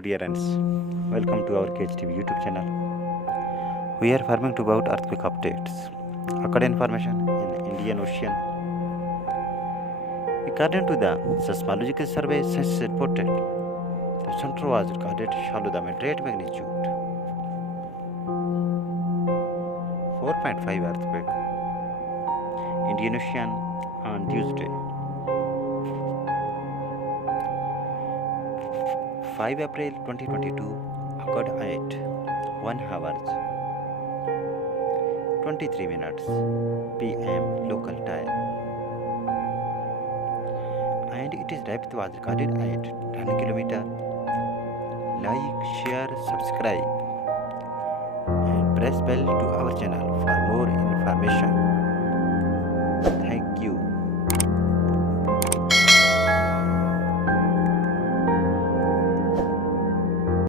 Hello dear friends, welcome to our KHTV YouTube channel. We are farming to about earthquake updates. Occurred information in Indian Ocean. According to the seismological survey, scientists reported the center was recorded shallow the moderate magnitude 4.5 earthquake Indian Ocean on Tuesday 5 April 2022 occurred at 1 hours 23 minutes PM local time, and its depth was recorded at 10 km. Like, share, subscribe and press bell to our channel for more information.